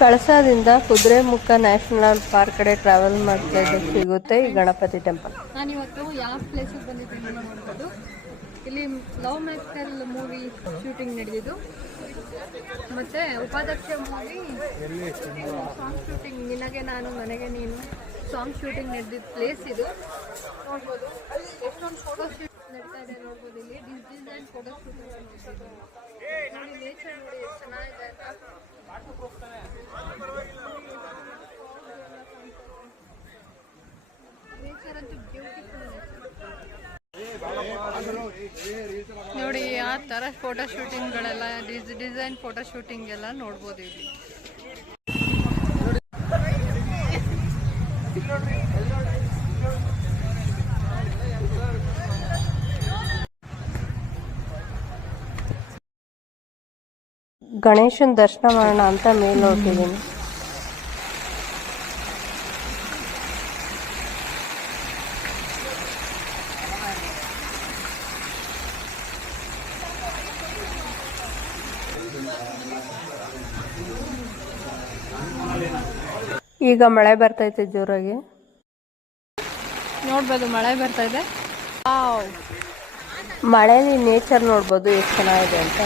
ಕಳಸಾದಿಂದ Kudremukh national park ಕಡೆ travel ಮಾಡ್ತಾ ಸಿಗುತ್ತೆ ಈ ಗಣಪತಿ ಟೆಂಪಲ್. ನಾನಿವತ್ತು ಯಾವ ಪ್ಲೇಸಿಗೆ ಬಂದಿದ್ದೀನಿ ನೋಡ್ಬೋದು. ಇಲ್ಲಿ ಲವ್ ಮ್ಯಾಸ್ಕಲ್ ಮೂವಿ ಶೂಟಿಂಗ್ ನಡೆದಿದ್ದು. ಮತ್ತೆ ಉಪಾಧ್ಯಕ್ಷ ಮೂವಿ ಸಾಂಗ್ ಶೂಟಿಂಗ್ ನಿನಗೆ ನಾನು, ನನಗೆ ನೀನು ಸಾಂಗ್ ಶೂಟಿಂಗ್ ನಡೆದಿದ್ದ ಪ್ಲೇಸ್ ಇದು. ನೋಡ್ಬೋದು. ಎಷ್ಟೊಂದು ಫೋಟೋ ಶೂಟ್ ನಡೀತಾ ಇದೆ ನೋಡ್ಬೋದು ಇಲ್ಲಿ. ಡಿಸ್ ಡಿಸೈನ್ ಫೋಟೋ ಶೂಟ್ ನೋಡಿ ನೇಚರ್ ನೋಡಿ ಎಷ್ಟು ಚೆನ್ನಾಗಿದೆ ಅಂತ ನೇಚರ್ ಅಂತೂ ಬ್ಯೂಟಿಫುಲ್ ನೋಡಿ, ಆ ತರ ಫೋಟೋ ಶೂಟಿಂಗ್ಗಳೆಲ್ಲ ಡಿಸ್ ಡಿಸೈನ್ ಫೋಟೋ ಶೂಟಿಂಗ್ ಎಲ್ಲ ನೋಡ್ಬೋದು ಇಲ್ಲಿ. ಗಣೇಶನ ದರ್ಶನ ಮಾಡೋಣ ಅಂತ ಮೇಲೆ ಹೊರಟಿದ್ದೀನಿ ಈಗ ಮಳೆ ಬರ್ತೈತೆ ಜೋರಾಗಿ. ನೋಡ್ಬೋದು ಮಳೆ ಬರ್ತಾ ಇದೆ. ಮಳೆಯಲ್ಲಿ ನೇಚರ್ ನೋಡ್ಬೋದು ಎಷ್ಟು ಚೆನ್ನಾಗಿದೆ ಅಂತ.